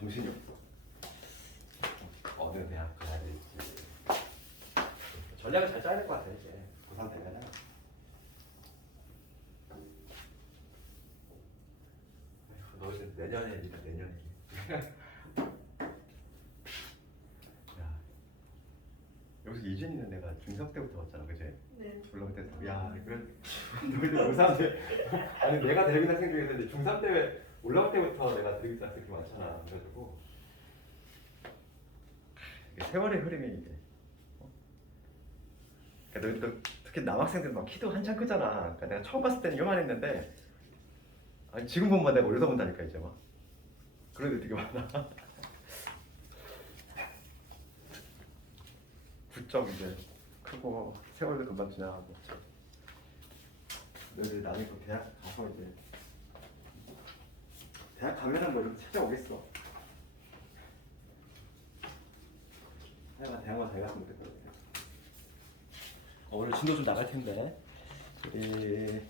정신이 없어. 어느 대학 가야 될지. 전략을 잘 짜야 될 것 같아 이제 고3 되면은. 너 이제 내년에 일이다 내년에. 야, 여기서 이준이는 내가 중3 때부터 봤잖아, 그지? 네. 올라올 때도. 야, 그런 너희들 고3 때 아니 내가 대리기사 학생 중에서 이제 중3 때 올라올 때부터 내가 대리기사 학생이 많잖아. 그래가지고 이게 세월의 흐름이 이게. 그러니까 너희들 특히 남학생들 막 키도 한참 크잖아. 그러니까 내가 처음 봤을 때는 요만했는데 아니 지금 보면 내가 올려다본다니까 이제 막 그런 애들 되게 많아. 부쩍 이제 크고 세월도 금방 지나가고. 너희들 나중에 또 대학 가서 이제 대학 가면은 뭐 이렇게 찾아오겠어. 하여간 대학만 잘 갔으면 좋겠거든. 오늘 진도 좀 나갈 텐데 우리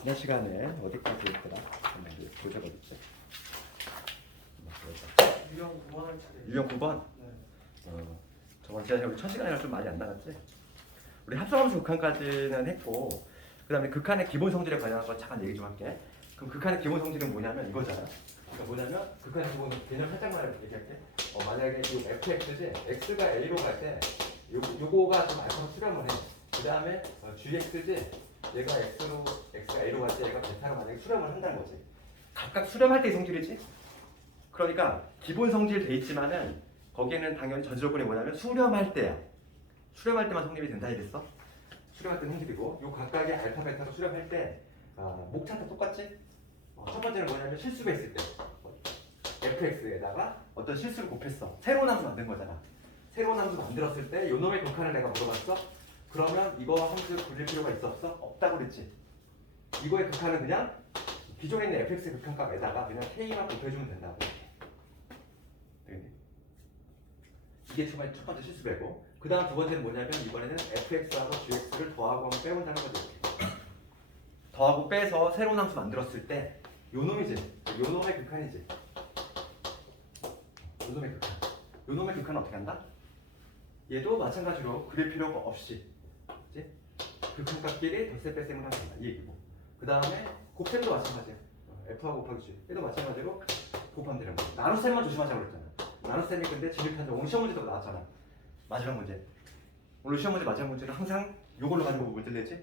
지난 시간에 어디까지 했더라? 보자 어딨지? 유형 9번을 차례. 유형 9번? 네. 저번 시간에 우리 첫 시간이랑 좀 많이 안 나갔지? 우리 합성함수 극한까지는 했고 그 다음에 극한의 기본 성질에 관련한 거 잠깐 얘기 좀 할게. 그럼 극한의 기본 성질은 뭐냐면 이거잖아. 그러니까 뭐냐면 극한의 기본 개념 살짝만 얘기할게. 만약에 이 fx지? x가 a로 갈 때 요거가 좀 알파로 수렴을 해. 그 다음에 gx지? 얘가 x가 a로 갈 때 얘가 베타로 만약에 수렴을 한다는 거지. 각각 수렴할 때의 성질이지? 그러니까 기본 성질 돼 있지만은 거기에는 당연히 전제 조건이 뭐냐면 수렴할 때야. 수렴할 때만 성립이 된다 이랬어? 수렴할 때 성질이고 요 각각의 알파 베타로 수렴할 때 목차도 똑같지? 첫 번째는 뭐냐면 실수가 있을 때 fx에다가 어떤 실수를 곱했어. 새로운 함수 만든 거잖아. 새로운 함수 만들었을 때 요놈의 극한을 내가 물어봤어? 그러면 이거 함수 굴릴 필요가 있어 없어? 없다고 그랬지? 이거의 극한은 그냥 기존에 있는 fx의 극한값에다가 그냥 k만 곱해주면 된다고. 이게 첫 번째 실수배고 그 다음 두 번째는 뭐냐면 이번에는 fx하고 gx를 더하고 하면 빼본다는 거지. 더하고 빼서 새로운 함수 만들었을 때 요놈이지. 요놈의 극한이지. 요놈의 극한. 요놈의 극한은 어떻게 한다? 얘도 마찬가지로 그릴 필요가 없이 그치? 극한값끼리 덧셈 뺄셈을 하면 된다. 이 얘기고 그 다음에 곱셈도 마찬가지야. f하고 곱하기 g 얘도 마찬가지로 곱하면 되는 거야. 나눗셈만 조심하자고 그랬잖아. 나눗셈이 근데 진입한다. 오늘 시험 문제도 나왔잖아. 마지막 문제. 오늘 시험 문제 마지막 문제는 항상 요걸로 가지고 문제 내지?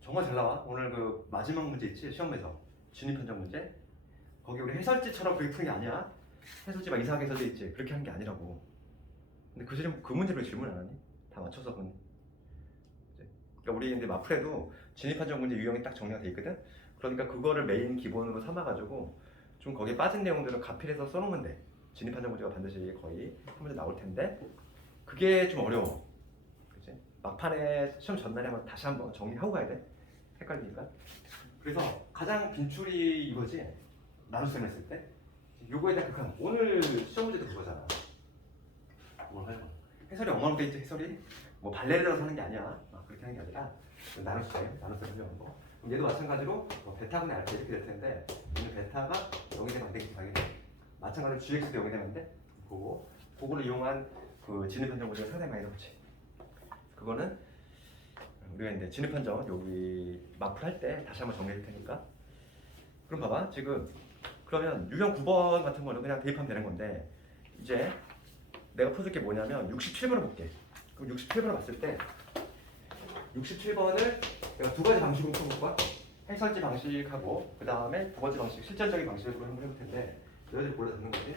정말 잘 나와. 오늘 그 마지막 문제 있지? 시험에서 진입 판정 문제. 거기 우리 해설지처럼 그렇게 푸는 게 아니야. 해설지 막 이상하게 써져 있지. 그렇게 하는 게 아니라고. 근데 그 문제로 질문 안 하니? 다 맞춰서 보니. 그러니까 우리 근데 마플에도 진입 판정 문제 유형이 딱 정리가 돼 있거든. 그러니까 그거를 메인 기본으로 삼아가지고 좀 거기에 빠진 내용들을 가필해서 써놓으면 돼. 진입 판정 문제가 반드시 거의 한 문제 나올 텐데 그게 좀 어려워. 그치? 막판에 시험 전날에 한번 다시 한번 정리하고 가야 돼. 헷갈리니까. 그래서 가장 빈출이 이거지. 나눗셈 했을 때 요거에 대한 극한. 오늘 시험 문제도 그거잖아. 뭘 해요? 해설이 엉망돼 있지. 해설이 뭐 발레를 들어서 하는 게 아니야. 그렇게 하는 게 아니라 나눗셈 하려는 거. 그럼 얘도 마찬가지로 베타분의 알파 이렇게 될 텐데 얘는 베타가 0이 되면 안 되겠지 당연히. 마찬가지로 gx도 0이 되면 안 돼. 그거를 이용한 그 진입 판정 문제가 상당히 많이 나오지. 그거는 우리가 이제 진입 판정 여기 마플 할 때 다시 한번 정리할 테니까. 그럼 봐봐 지금 그러면 유형 9번 같은 거는 그냥 대입하면 되는 건데 이제 내가 풀어줄 게 뭐냐면 67번을 볼게. 그럼 67번을 봤을 때 67번을 내가 두 가지 방식으로 풀어볼 거야. 해설지 방식하고 그 다음에 두 번째 방식 실전적인 방식으로 한번 해볼 텐데 너희들 골라 듣는 거지.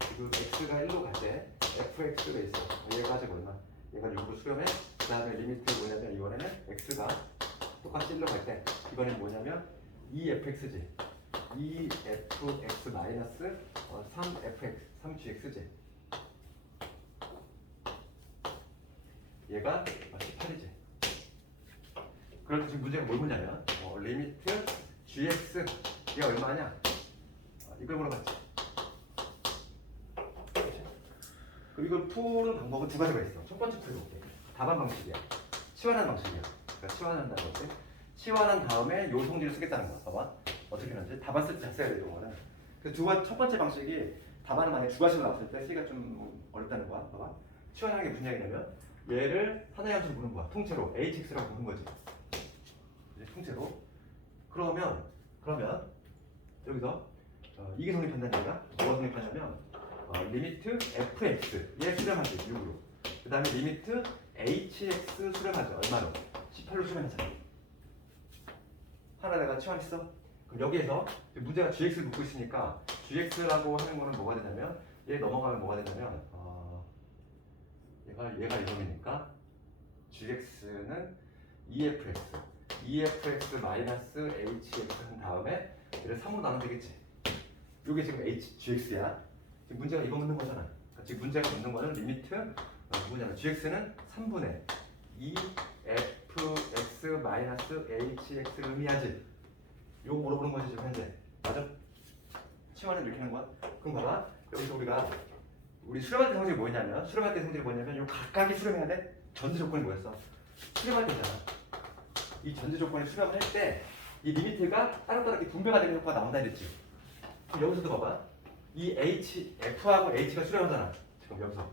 지금 x가 1로 갈 때 fx가 있어. 얘가 아직 얼마? 얘가 6으로 수렴해. 그 다음에 리미트 뭐냐면 이번에는 x가 똑같이 1로 갈 때 이번엔 뭐냐면 2fx지. 2fx 마이너스 3fx 3gx지. 얘가 18이지. 그럴 때 지금 문제가 뭘 묻냐면 리미트 gx 얘가 얼마냐? 이걸 물어봤지. 그럼 이걸 푸는 방법은 두 가지가 있어. 첫 번째 풀어볼게. 답안 방식이야. 치환하는 방식이야. 그러니까 치환한다는 거지. 치환한 다음에 요 성질을 쓰겠다는 거야. 봐봐. 어떻게 하는지 답안 쓸 때 잘 써야 돼. 이거는. 첫 번째 방식이 답안을 만약에 주관식으로 나왔을 때 C가 좀 어렵다는 거야. 봐봐. 치환하는 게 무슨 얘기냐면 얘를 하나의 함수로 보는 거야. 통째로 hx라고 보는 거지. 이제 통째로. 그러면 여기서 이게 성립한다는 얘기야. 뭐가 성립하냐면 리미트 fx에 수렴하지 6으로. 그 다음에 리미트 hx 수렴하지 얼마로? 18로 수렴하잖아. 하나 내가 치환했어. 그럼 여기에서 문제가 gx를 묻고 있으니까 gx라고 하는 거는 뭐가 되냐면 얘 넘어가면 뭐가 되냐면 얘가 이놈이니까 gx는 efx 마이너스 hx 한 다음에 얘를 3으로 나누면 되겠지. 이게 지금 gx야. 지금 문제가 이거 묻는 거잖아. 그러니까 지금 문제가 묻는 거는 리미트 누구냐면 gx는 3분의 2fx 마이너스 hx를 의미하지. 이거 물어보는 거지 지금 현재. 맞아? 치환을 이렇게 하는 거야. 그럼 봐봐. 여기서 우리 수렴할 때 성질이 뭐였냐면 요 각각이 수렴해야 돼. 전제 조건이 뭐였어? 수렴할 때잖아. 이 전제 조건을 수렴을 할 때 이 리미트가 따로따로 이렇게 분배가 되는 효과가 나온다 그랬지. 그럼 여기서도 봐봐. 이 F하고 H가 수렴하잖아. 지금 여기서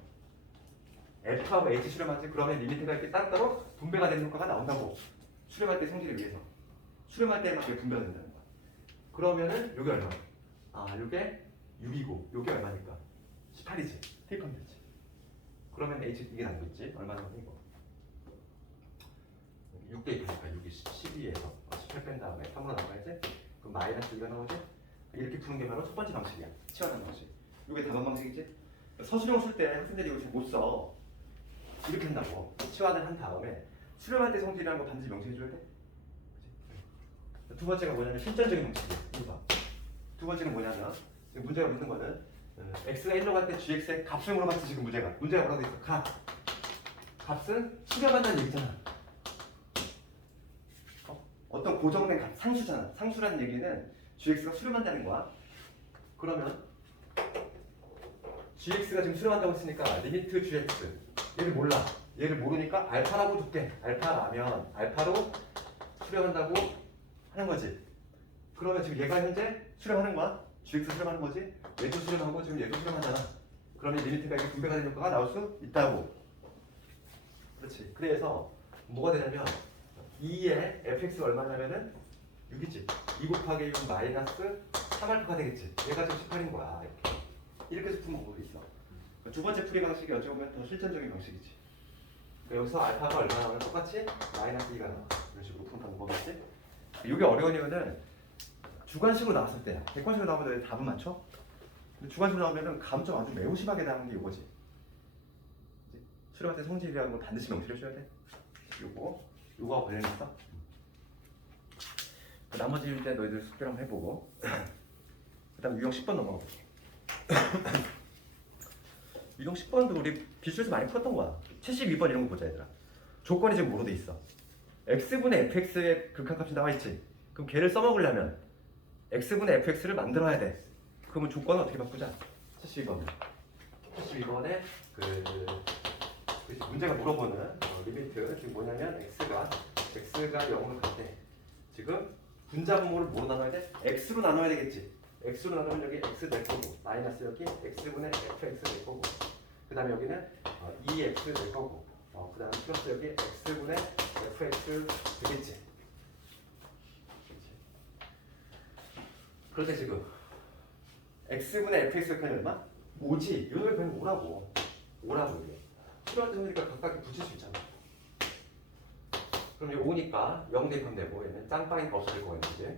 F하고 H 수렴하지. 그러면 리미트가 이렇게 따로따로 분배가 되는 효과가 나온다고. 수렴할 때 성질을 위해서. 수렴할 때만 이게 분배가 된다는 거야. 그러면은 요게 얼마? 요게 6이고 요게 얼마니까? 18이지. 대입하면 되지. 그러면 H 이게 나오겠지. 얼마 나오니 이거? 6 대입하니까 6이 12에서 18 뺀 다음에 3으로 나와야지. 그럼 마이너스 2가 나오지? 이렇게 푸는 게 바로 첫 번째 방식이야. 치환하는 방식. 이게 답안 방식이지? 서술형 쓸 때 학생들이 이거 잘 못 써. 이렇게 한다고. 치환을 한 다음에 수렴할 때 성질이라는 거 반드시 명시해줘야 돼. 그치? 두 번째가 뭐냐면 실전적인 방식이야. 이거 봐. 두 번째는 뭐냐면 지금 문제가 묻는 거는 x가 1로 갈 때 gx의 값을 물어봤지. 지금 문제가 뭐라고 돼 있어? 값은 수렴한다는 얘기잖아. 어떤 고정된 값, 상수잖아. 상수라는 얘기는 gx가 수렴한다는 거야. 그러면 gx가 지금 수렴한다고 했으니까 리미트 gx 얘를 몰라. 얘를 모르니까 알파라고 둘게. 알파라면 알파로 수렴한다고 하는 거지. 그러면 지금 얘가 현재 수렴하는 거야. gx 수렴하는 거지. 얘도 수렴하고 지금 얘도 수렴하잖아. 그러면 리미트가 이렇게 분배가 되는 효과가 나올 수 있다고. 그렇지. 그래서 뭐가 되냐면 2의 fx가 얼마냐면은 6이지. 2 곱하기 6 마이너스 3알파가 되겠지. 얘가 지금 18인 거야. 이렇게 해서 푸는 방법이 있어. 두 번째 풀이 방식이 어찌 보면 더 실전적인 방식이지. 그러니까 여기서 알파가 얼마 나오면 똑같이 마이너스 2가 나와. 이런 식으로 푸는 방법이지. 이게 어려운 이유는 주관식으로 나왔을 때야. 객관식으로 나오면 답은 맞춰? 근데 주관식으로 나오면은 감점 아주 매우 심하게 나오는 게 이거지. 수렴할 때 성질이라는 걸 반드시 명시해줘야 돼. 요거 관련해서 나머지 문제 너희들 숙제를 한번 해보고 그 다음 유형 10번 넘어가 볼게. 유형 10번도 우리 비수에서 많이 풀었던 거야. 72번 이런 거 보자 얘들아. 조건이 지금 뭐로 돼 있어? x분의 fx의 극한값이 나와 있지. 그럼 걔를 써먹으려면 x분의 fx를 만들어야 돼. 그러면 조건을 어떻게 바꾸자? 72번에 문제가 물어보는 리미트 지금 뭐냐면 x가 0으로 갈 때 지금 분자분모를 뭐로 나눠야 돼? x로 나눠야 되겠지. x로 나누면 여기 x 될 거고 마이너스 여기 x분의 fx 될 거고 그 다음에 여기는 2x 될 거고 그 다음에 플러스 여기 x분의 fx 되겠지. 그럴 때 지금 x분의 fx가 얼마? 5지. 이놈의 배는 5라고 이게. 수렴할 때 성질이니까 각각 붙일 수 있잖아. 그럼 이거 5니까 0 대입하면 되고 얘는 짱빵이니까 없어질 거야 이제.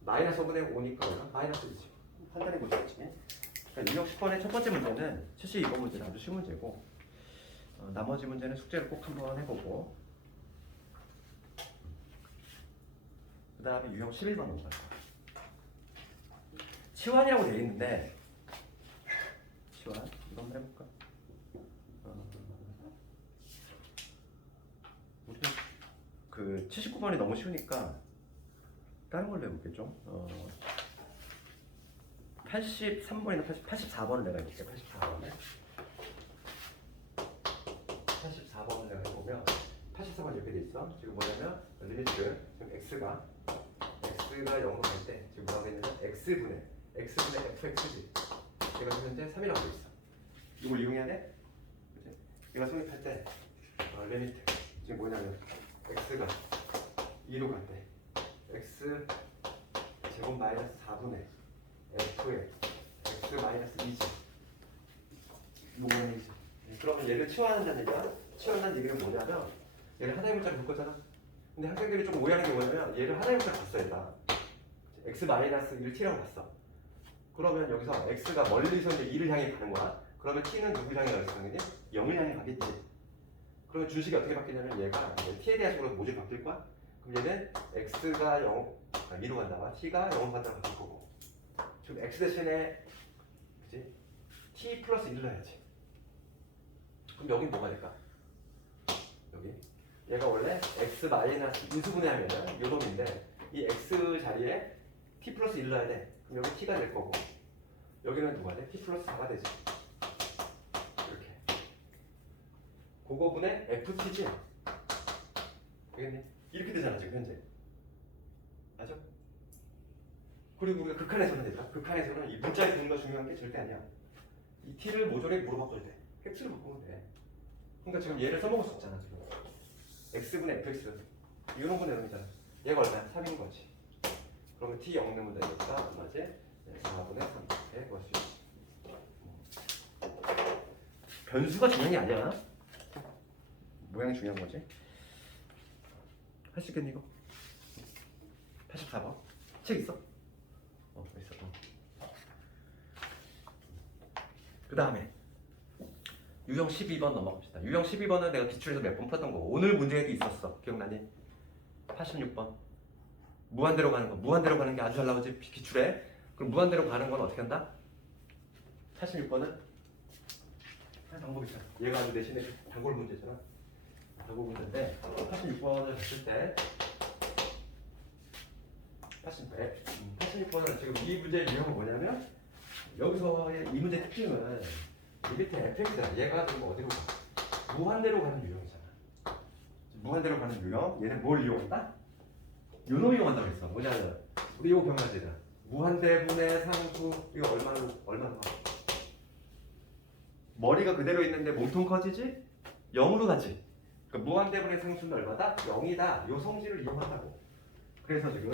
마이너스 5분의 5니까 마이너스 2지. 판단해 보시겠지. 그러니까 유형 10번의 첫 번째 문제는 72번 문제는 아주 쉬운 문제고 나머지 문제는 숙제를 꼭 한번 해보고 그 다음에 유형 11번 넘어갈 거야. 치환이라고 되어 있는데 치환 이거 한번 해볼까? 그 79번이 너무 쉬우니까 다른 걸로 해볼게 좀. 83번이나 84번을 내가 해볼게. 84번을 내가 해보면 84번 이렇게 돼 있어. 지금 뭐냐면 리미트 지금 x가 0으로 갈 때 지금 뭐라고 했냐면 x분의 fx지. 얘가 현재 3이라고 돼 있어. 이걸 이용해야 돼? 그치? 얘가 성립할 때 리미트 지금 뭐냐면 x가 2로 갈 때 x 제곱 마이너스 4분의 f의 x 마이너스 2지. 요거는 2지. 그러면 얘를 치환한다는 얘기야. 치환한다는 얘기는 뭐냐면 얘를 하나의 문자로 볼 거잖아. 근데 학생들이 좀 오해하는 게 뭐냐면 얘를 하나의 문자로 봤어 얘가. x 마이너스 1을 t라고 봤어. 그러면 여기서 x가 멀리서 이제 2를 향해 가는 거야. 그러면 t는 누구를 향해 가겠어? 당연히 0을 향해 가겠지. 그러면 준식이 어떻게 바뀌냐면 얘가 t에 대한 식으로 모듈 바뀔 거야. 그럼 얘는 x가 2로 간다가 t가 0을 간다고 바뀔 거고. 지금 x 대신에 그치? t 플러스 1을 넣어야지. 그럼 여긴 뭐가 될까? 여기 얘가 원래 x 마이너스 인수분해 하면은 요 놈인데 이 x 자리에 t 플러스 1 넣어야 돼. 그럼 여기 t가 될 거고 여기는 누가 돼? t 플러스 4가 되지. 이렇게 그거분의 ft지. 되겠니? 이렇게 되잖아 지금 현재. 맞아? 그리고 우리가 극한에서는 얘들아 극한에서는 이 문자에 두는 거 중요한 게 절대 아니야. 이 t를 모조리 뭐로 바꿔야 돼? x로 바꾸면 돼. 그러니까 지금 얘를 써먹을 수 없잖아 지금. x분의 fx 이런 거 내놓잖아. 얘가 얼마야? 3인 거지. 그러면 t 0 넣으면 되니까 얼마지? 4분의 3 이렇게 구할 수 있지. 변수가 중요한 게 아니야. 모양이 중요한 거지. 할 수 있겠니 이거? 84번 책 있어? 있어. 그 다음에 유형 12번 넘어갑시다. 유형 12번은 내가 기출에서 몇 번 풀었던 거고 오늘 문제에도 있었어. 기억나니? 86번 무한대로 가는 거. 무한대로 가는 게 아주 잘 나오지 기출에. 그럼 무한대로 가는 건 어떻게 한다? 86번은 한 방법이 있잖아. 얘가 아주 대신에 단골 문제잖아. 단골 문제인데 86번을 봤을 때 86번은 지금 이 문제의 유형은 뭐냐면 여기서의 이 문제의 특징은 이 밑에 fx야. 얘가 지금 어디로 가? 무한대로 가는 유형이잖아. 무한대로 가는 유형. 얘는 뭘 이용한다? 요놈 이용한다고 했어. 뭐냐면 우리 이거 기억나지? 무한대분의 상수 이거 얼마나 가? 머리가 그대로 있는데 몸통 커지지? 0으로 가지. 그러니까 무한대분의 상수는 얼마다? 0이다. 요 성질을 이용한다고. 그래서 지금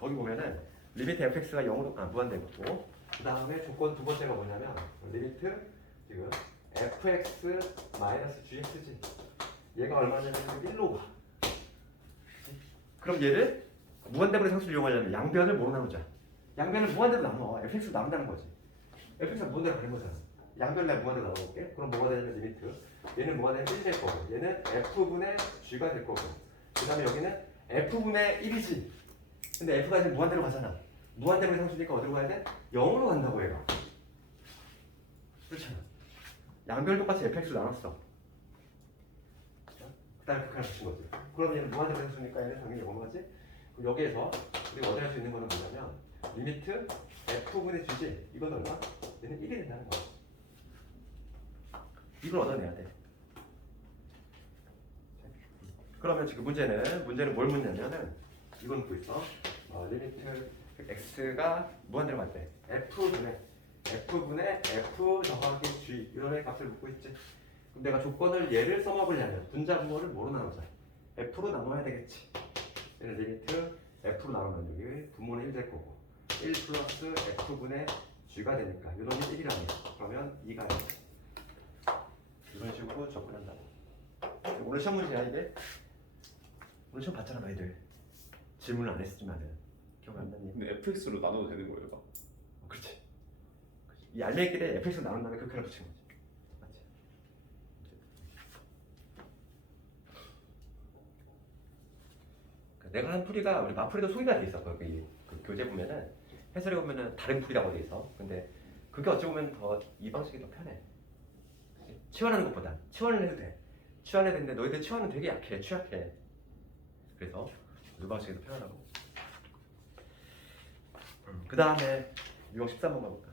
거기 보면은 리미트 fx가 0으로 무한대고 그 다음에 조건 두 번째가 뭐냐면 리미트 지금 fx 마이너스 gx지. 얘가 얼마냐면 1로 가. 그럼 얘를 무한대분의 상수를 이용하려면 양변을 뭐로 나누자? 양변을 무한대로 나눠. fx로 나눈다는 거지. fx가 무한대로 가는 거잖아. 양변을 내가 무한대로 나눠볼게. 그럼 뭐가 되냐면 리미트 얘는 뭐가 되면 1 될 거고 얘는 f분의 g가 될 거고 그 다음에 여기는 f분의 1이지. 근데 f가 이제 무한대로 가잖아. 무한대분의 상수니까 어디로 가야 돼? 0으로 간다고 얘가. 그렇잖아. 양변을 똑같이 fx로 나눴어. 그 다음에 극한을 붙인 거지. 그럼 얘는 무한대분의 상수니까 얘는 당연히 0으로 가지. 그럼 여기에서 우리가 얻어낼 수 있는 거는 뭐냐면 리미트 f분의 g지. 이건 얼마? 얘는 1이 된다는 거야. 이걸 얻어내야 돼. 그러면 지금 문제는 뭘 묻냐면은 이건 묻고 있어. 리미트 x가 무한대로 갈 때 f분의 f 더하기 g 이런 의 값을 묻고 있지. 그럼 내가 조건을 얘를 써먹으려면 분자분모를 뭐로 나누자? f로 나눠야 되겠지. 얘는 리미트 f로 나누면 여기 분모는 1 될 거고 1 플러스 f분의 g가 되니까 이 놈이 1이라며. 그러면 2가 되지. 이런 식으로 접근한다고. 오늘 시험 문제야 이게. 오늘 시험 봤잖아 너희들. 질문을 안 했지만은 기억 안 나니? 근데 fx로 나눠도 되는 거예요, 얘가? 그렇지. 이 알맹이끼리 fx로 나눈 다음에 극한을 붙인 거지. 맞지? 내가 한 풀이가 우리 마풀이도 소개가 돼 있어. 거기 그 교재 보면은 해설에 보면은 다른 풀이라고 돼 있어. 근데 그게 어찌 보면 더 이 방식이 더 편해. 치환하는 것보다 치환을 해도 돼. 치환해야 되는데 너희들 치환은 되게 약해, 취약해. 그래서 이 방식이 더 편하다고. 그 다음에 유형 13번 가볼까?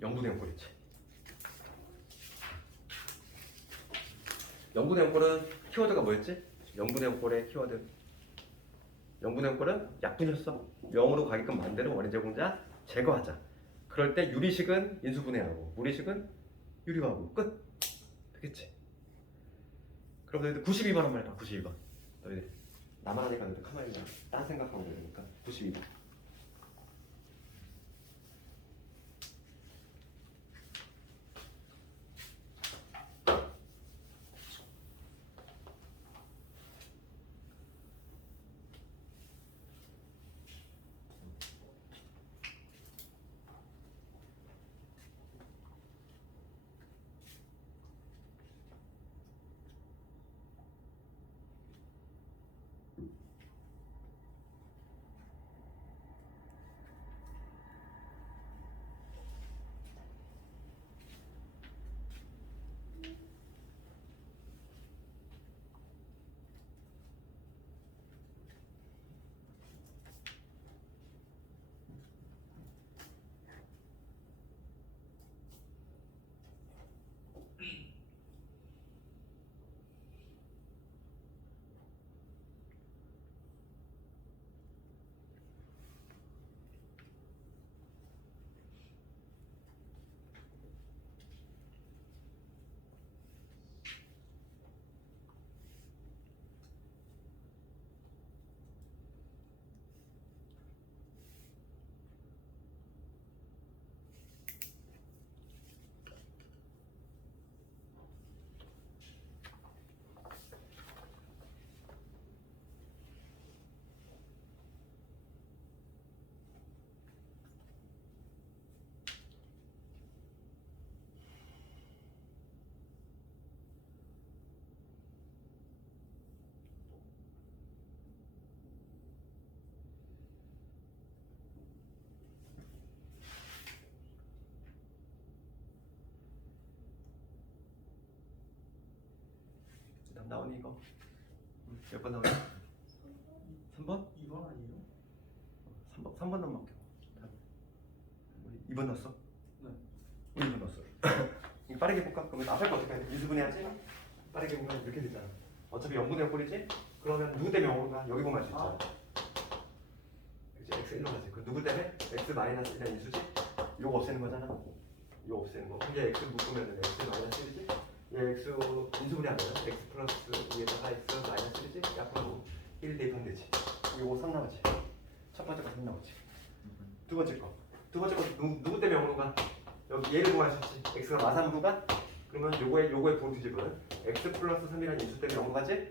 영분의 연골이지. 영분의 연골은 키워드가 뭐였지? 영분의 연골의 키워드. 영분의 연골은 약분이었어. 0으로 가게끔 만드는 원인 제공자 제거하자. 그럴 때 유리식은 인수분해하고 무리식은 유리화하고 끝. 되겠지? 그럼 너희들 92번 한번 해봐. 92번. 너희들 나만 하니까 너희들 가만히 딴 생각하고 그러니까 92번. 나오니 이거? 몇 번 나오니? 3번? 2번 아니에요? 3번 넘어갈게. 2번 넣었어? 네. 2번 넣었어. 이거 빠르게 볼까? 그러면 앞에 거 어떻게 해? 인수분해하지? 빠르게 보면 이렇게 되잖아. 어차피 0분의 0꼴이지? 그러면 누구 때문에 0으로가? 여기 보면 알 수 있잖아. 그치? x 1로 가지. 그 누구 때문에? x 마이너스 1의 인수지? 요거 없애는 거잖아. 요거 없애는 거. 근데 x 묶으면 x 마이너스 1이지? 얘 x 인수분해하면 x 플러스 2에다가 x 마이너스 1이지? 약분하고 1 대입하면 되지. 요거 3 나오지. 첫 번째 거 3 나오지. 두 번째 거. 두 번째 거 누구 때문에 0으로 가? 여기 얘를 구하셨지. x가 마삼으로 가? 그러면 요거의 부호뒤집은 x 플러스 3이라는 인수 때문에 0으로 가지?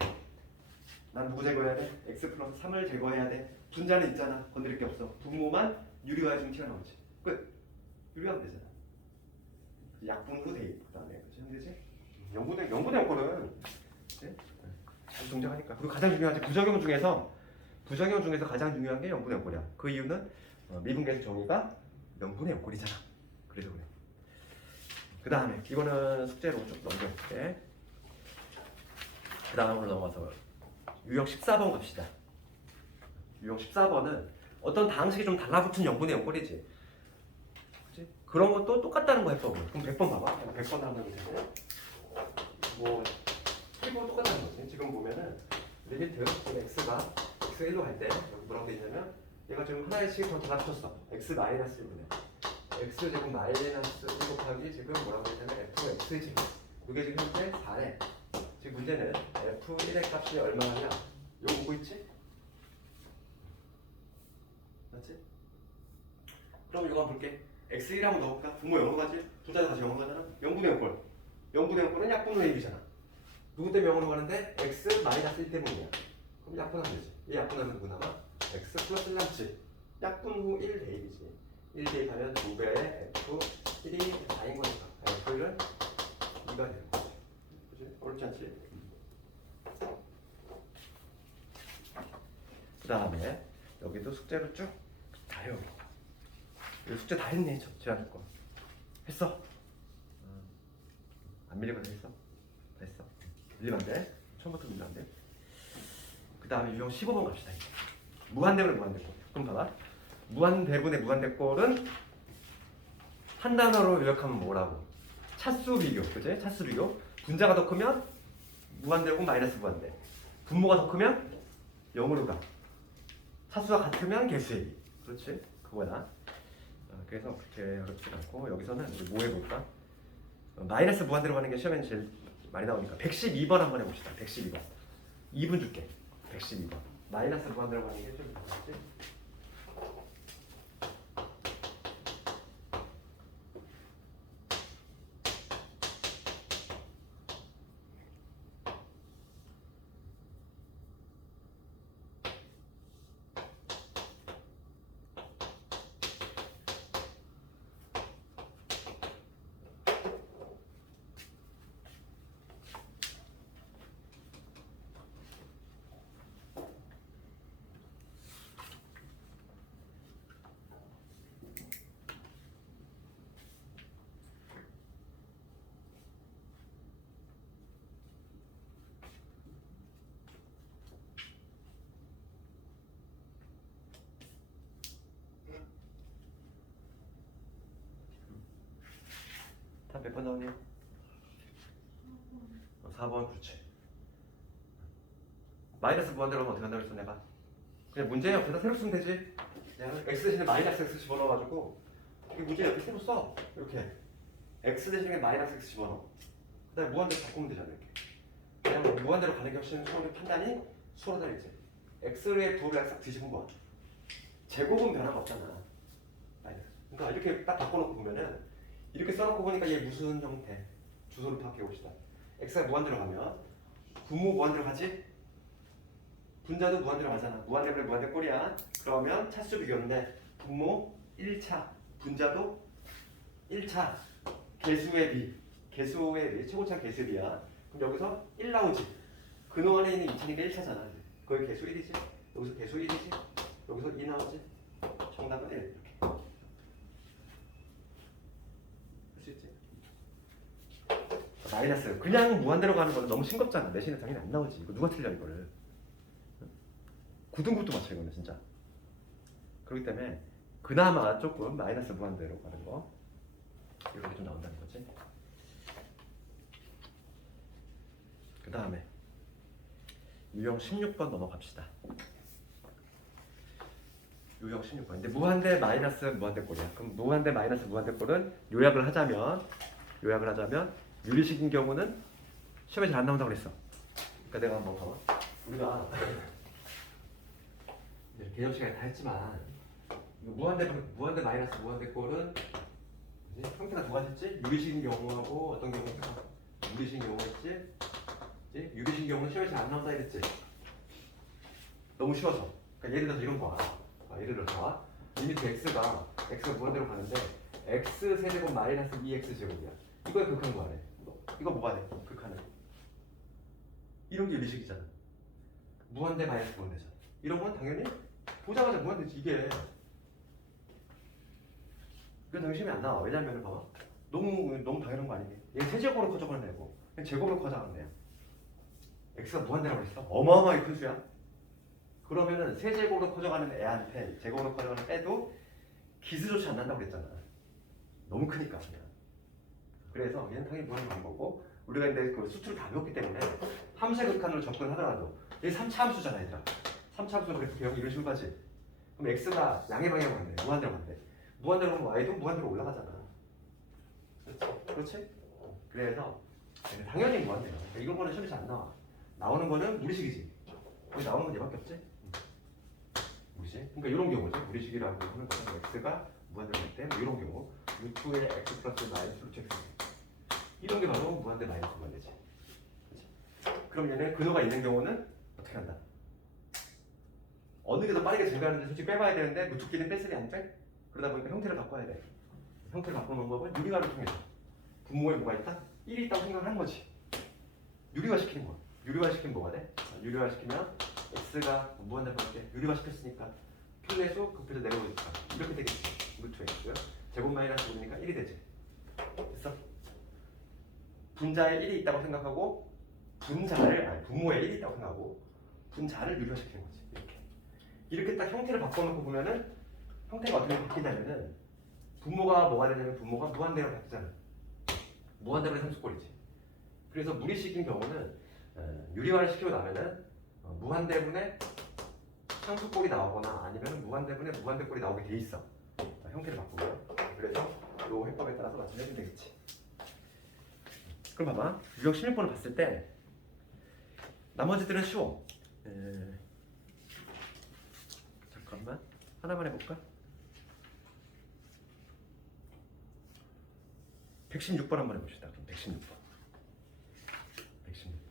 난 누구 제거해야 돼? x 플러스 3을 제거해야 돼. 분자는 있잖아. 건드릴 게 없어. 분모만 유리화해주면 튀어나오지. 끝. 유리화하면 되잖아. 약분 후 대입. 그 다음에 그치? 되지? 0분의 0거는 잘 동작하니까. 그리고 가장 중요한 게 부정형 중에서 가장 중요한 게 0분의 0꼴이야. 그 이유는 미분계수 정의가 0분의 0꼴이잖아. 그래서 그래. 그 다음에 이거는 숙제로 좀 넘겨볼게. 그 다음으로 넘어가서 유형 14번 갑시다. 유형 14번은 어떤 다항식이 좀 달라붙은 0분의 0꼴이지. 그치? 그런 것도 똑같다는 거 해법은. 그럼 100번 봐봐. 100번 하면 되고 뭐 이거 똑같다는 거지. 지금 보면은 리미트 x가 x1로 갈 때 여기 뭐라고 돼 있냐면 얘가 지금 하나의 식이 더 달라붙었어. x 마이너스 1분의 x 제곱 마이너스 1 곱하기 지금 뭐라고 돼 있냐면 fx 제곱. 이게 지금 현재 4네. 지금 문제는 f1의 값이 얼마냐? 이거 보고 있지? 맞지? 그럼 이거 한번 볼게. x1하고 넣어볼까? 분모 0으로 가지? 둘 다 다시 0으로 가잖아? 0분의 0꼴. 0분의 0꼴은 약분의 1이잖아. 누구 때문에 0으로 가는데? x 마이너스 1 때문이야. 그럼 약분하면 되지. 이 약분하면 누구 남아? x 플러스 1 남지. 약분 후 1 대입이지. 1 대입하면 2배의 f1이 4인 거니까 f1은 2가 되는 거지. 그치? 어렵지 않지? 그 다음에 여기도 숙제를 쭉 다 해요. 여기 숙제 다 했네. 지난주 거. 했어? 안 밀리거든. 했어? 다 했어. 밀리면 안 돼. 처음부터 밀리면 안 돼. 그 다음에 유형 15번 갑시다. 무한대분의 무한대꼴. 그럼 봐봐. 무한대분의 무한대꼴은 한 단어로 요약하면 뭐라고? 차수 비교. 그치? 차수 비교. 분자가 더 크면 무한대고 마이너스 무한대. 분모가 더 크면 0으로 가. 차수가 같으면 개수의 비. 그렇지? 그거야. 그래서 그렇게 어렵지 않고 여기서는 우리 뭐 해볼까? 마이너스 무한대로 가는 게 시험에는 제일 많이 나오니까 112번 한번 해봅시다. 112번. 2분 줄게. 112번. 마이너스 무한대로 가는 게 좀 어렵지? 답 몇 번 나오니? 4번 그렇지. 마이너스 무한대로 하면 어떻게 한다고 했어 내가? 그냥 문제 옆에다 새로 쓰면 되지. 그냥 x 대신에 마이너스 x 집어넣어가지고 이 문제 옆에 새로 써. 이렇게 x 대신에 마이너스 x 집어넣어. 그다음에 무한대로 바꾸면 되잖아 이렇게. 그냥 무한대로 가는 게 훨씬 수학의 판단이 수월하다겠지. x의 부호를 싹 뒤집은 거야. 제곱은 변화가 없잖아. 마이너스. 그러니까 이렇게 딱 바꿔놓고 보면은 이렇게 써놓고 보니까 얘 무슨 형태? 주소를 파악해 봅시다. x가 무한대로 가면 분모 무한대로 가지? 분자도 무한대로 가잖아. 무한대로 무한대 꼴이야. 그러면 차수 비교인데 분모 1차, 분자도 1차, 개수의 비, 최고차 개수의 비야. 그럼 여기서 1 나오지. 근호 안에 있는 2차니까 1차잖아. 거기 개수 1이지. 여기서 개수 1이지. 여기서 2 나오지. 정답은 1. 이렇게. 할 수 있지. 마이너스. 그냥 무한대로 가는 거는 너무 싱겁잖아. 내신에 당연히 안 나오지. 이거 누가 틀려 이거를. 구등급도 맞춰 이거는 진짜. 그렇기 때문에 그나마 조금 마이너스 무한대로 가는 거 이렇게 좀 나온다는 거지. 그 다음에 유형 16번 넘어갑시다. 유형 16번. 근데 무한대 마이너스 무한대 꼴이야. 그럼 무한대 마이너스 무한대 꼴은 요약을 하자면 유리식인 경우는 시험에 잘 안 나온다고 그랬어. 그러니까 내가 한번 봐봐. 우리가 개념 시간에 다 했지만 무한대 마이너스 무한대 꼴은 형태가 두 가지지? 유리식인 경우하고 어떤 경우가 유리식인 경우가 있지? 유리식인 경우는 시험에 잘 안 나온다 이랬지? 너무 쉬워서. 그러니까 예를 들어서 이런 거야. 예를 들어서 리미트 x가 무한대로 가는데 x 세제곱 마이너스 2x 제곱이야. 이거에 극한 거 하래. 이거 뭐가 돼? 극한은. 이런 게 유리식이잖아. 무한대 마이너스 무한대잖아. 이런 건 당연히 보자마자 무한대지 이게. 이건 당연히 시험에 안 나와. 왜냐면 봐봐. 너무 당연한 거 아니니? 얘 세제곱으로 커져가는 애고 그냥 제곱으로 커져가는 애야. x가 무한대라고 했어. 어마어마하게 큰 수야. 그러면은 세제곱으로 커져가는 애한테 제곱으로 커져가는 애도 기스조차 안 난다고 그랬잖아. 너무 크니까 그냥. 그래서 얘는 당연히 무한대로 간 거고 우리가 근데 그 수투를 다 배웠기 때문에 함수의 극한으로 접근하더라도 얘 3차 함수잖아 얘들아. 3차 함수 그래프 배우기 이런 식으로 가지. 그럼 x가 양의 방향으로 간대. 무한대로 간대. 무한대로 가면 y도 무한대로 올라가잖아. 그렇지? 그래서 당연히 무한대야. 이런 거는 시험에 잘 안 나와. 나오는 거는 무리식이지. 거기 나오는 건 얘밖에 없지. 무리식. 그러니까 이런 경우죠. 무리식이라고 하는 거는 x가 무한대로 갈 때 뭐 이런 경우 루트의 x 플러스 마이너스 루트 x 이런 게 바로 무한대 마이너스 무한대지. 그럼 얘는 근호가 있는 경우는 어떻게 한다? 어느 게 더 빠르게 증가하는지 솔직히 빼봐야 되는데 루트끼리는 뺐으니 안 빼? 그러다 보니까 형태를 바꿔야 돼. 형태를 바꾸는 방법은 유리화를 통해서 분모에 뭐가 있다? 1이 있다고 생각하는 거지. 유리화 시키는 거야. 유리화 시키면 뭐가 돼? 유리화 시키면 x가 무한대로 갈게. 유리화 시켰으니까 필수에서 극표에서 내려오니까 이렇게 되겠지. 루트 x고요. 제곱 마이너스 5니까 1이 되지. 됐어? 분자에 1이 있다고 생각하고 분모에 1이 있다고 생각하고 분자를 유리화시키는 거지. 이렇게 딱 형태를 바꿔놓고 보면은 형태가 어떻게 바뀌냐면은 분모가 뭐가 되냐면 분모가 무한대로 바뀌잖아. 무한대로의 상수꼴이지. 그래서 무리식인 경우는 유리화를 시키고 나면은 무한대분의 상수꼴이 나오거나 아니면 무한대분의 무한대꼴이 나오게 돼 있어. 형태를 바꾸고요. 그래서 요 해법에 따라서 맞춰주면 되겠지. 그럼 봐봐. 유형 16번을 봤을 때 나머지들은 쉬워. 잠깐만 하나만 해볼까? 116번 한번 해봅시다. 그럼 116번. 116번.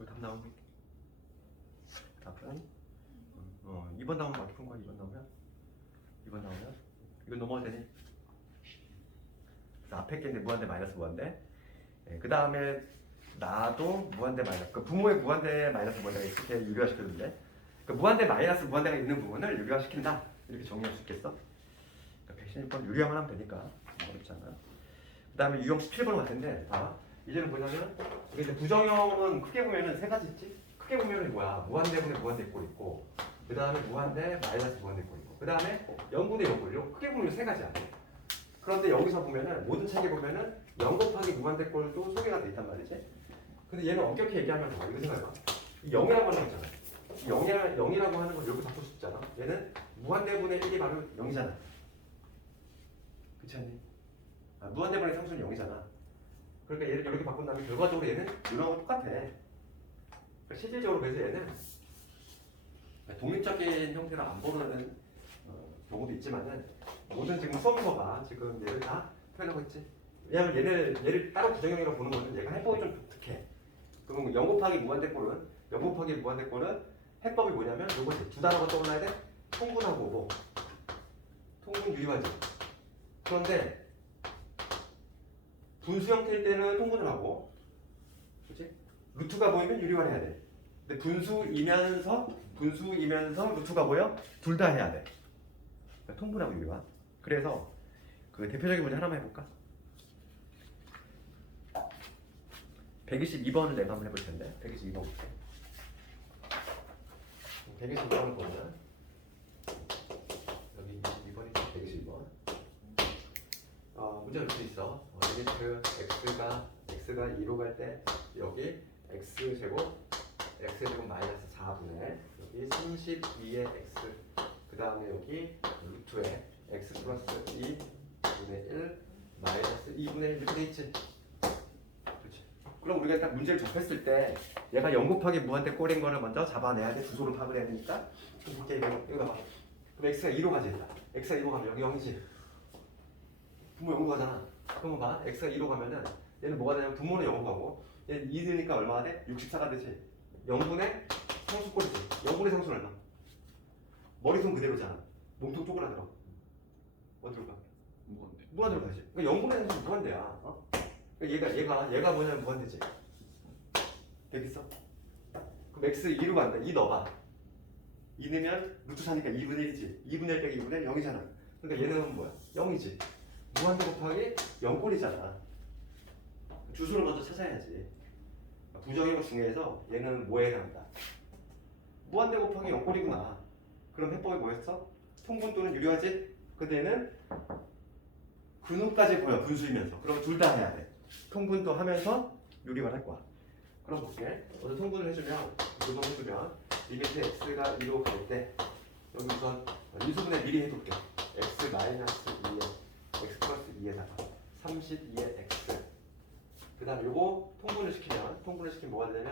이거 답 나오면 답은 2번 나오면 맞푼 거야. 2번 나오면 2번 나오면 이건 넘어야 되니? 그래서 앞에 게 이제 무한대 마이너스 무한대. 그 다음에 나도 무한대 마이너스. 그 부모의 무한대 마이너스 무한대가 이렇게 유리화시켰는데 그 무한대 마이너스 무한대가 있는 부분을 유리화시킨다. 이렇게 정리할 수 있겠어? 그러니까 116번 유리화만 하면 되니까 어렵지 않아. 그 다음에 유형 17번 같은데 봐. 이제는 뭐냐면 이게 이제 부정형은 크게 보면은 세 가지 있지? 크게 보면은 뭐야? 무한대분의 무한대꼴 있고 그 다음에 무한대 마이너스 무한대꼴 있고 그 다음에 0분의 0꼴. 요 크게 보면 세 가지야. 그런데 여기서 보면은 모든 책에 보면은 0 곱하기 무한대꼴도 소개가 돼 있단 말이지. 근데 얘는 엄격히 얘기하면 봐. 이거 생각해봐. 이 0이라고 하는 거 있잖아. 이 0이라고 하는 걸 이렇게 바꿀 수 있잖아. 얘는 무한대분의 1이 바로 0이잖아. 그렇지 않니? 무한대분의 상수는 0이잖아. 그러니까 얘를 이렇게 바꾼 다음에 결과적으로 얘는 이거하고 똑같아. 그러니까 실질적으로 그래서 얘는 독립적인 형태로 안 보는 경우도 있지만은 모든 지금 수험서가 지금 얘를 다 표현하고 있지. 왜냐면 얘를 따로 부정형이라고 보는 거는 얘가 해법이 좀 독특해. 그러면 0 곱하기 무한대꼴은 0 곱하기 무한대꼴은 해법이 뭐냐면 요거지. 두 단어가 떠올라야 돼. 통분하고 뭐 통분 유의하지. 그런데 분수 형태일 때는 통분을 하고, 그렇지? 루트가 보이면 유리화를 해야 돼. 근데 분수이면서 루트가 보여? 둘 다 해야 돼. 그러니까 통분하고 유리화. 그래서 그 대표적인 문제 하나만 해볼까? 122번을 내가 한번 해볼 텐데 122번 볼게. 122번을 보면 여기 22번이 122번. 문제가 이렇게 있어. 리미트 x가 2로 갈 때 여기 x제곱 마이너스 4분의 여기 32의 x 그 다음에 여기 루트에 x 플러스 2분의 1 마이너스 2분의 1 이렇게 돼 있지. 그렇지. 그럼 우리가 일단 문제를 접했을 때 얘가 0 곱하기 무한대 꼴인 거를 먼저 잡아내야 돼. 주소를 파악을 해야 되니까. 이렇게 이거 봐봐. 그럼 x가 2로 가지 일단. x가 2로 가면 여기 0이지. 분모 0로 가잖아. 그러면 봐. x가 2로 가면은 얘는 뭐가 되냐면 분모는 0로 가고 얘는 2 되니까 얼마가 돼? 64가 되지. 0분의 상수꼴이지. 0분의 상수는 얼마? 머리손 그대로잖아. 몸통 쪼그라들어. 어디로 가? 무한대. 무한대로 가지. 그러니까 0분의 상수는 무한대야. 어? 그러니까 얘가 뭐냐면 무한대지. 되겠어? 그럼 x 2로 간다. 2 넣어봐. 2 넣으면 루트 4니까 2분의 1이지. 2분의 1 빼기 2분의 1 0이잖아. 그러니까 얘는 뭐야? 0이지. 무한대 곱하기 0꼴이잖아. 주소를 먼저 찾아야지. 부정의고 중에서 얘는 뭐에 해당한다? 무한대 곱하기 0꼴이구나. 그럼 해법이 뭐였어? 통분 또는 유리하지? 근데 얘는 근호까지 보여. 분수이면서. 그럼 둘 다 해야 돼. 통분도 하면서 유리만 할 거야. 그럼 볼게. 먼저 통분을 해주면 노동해주면 리미트 x가 2로 갈 때 여기 우선 인수분해 미리 해볼게. x 마이너스 2에 x 플러스 2에다가 32의 x 그 다음 요거 통분을 시키면 뭐가 되냐면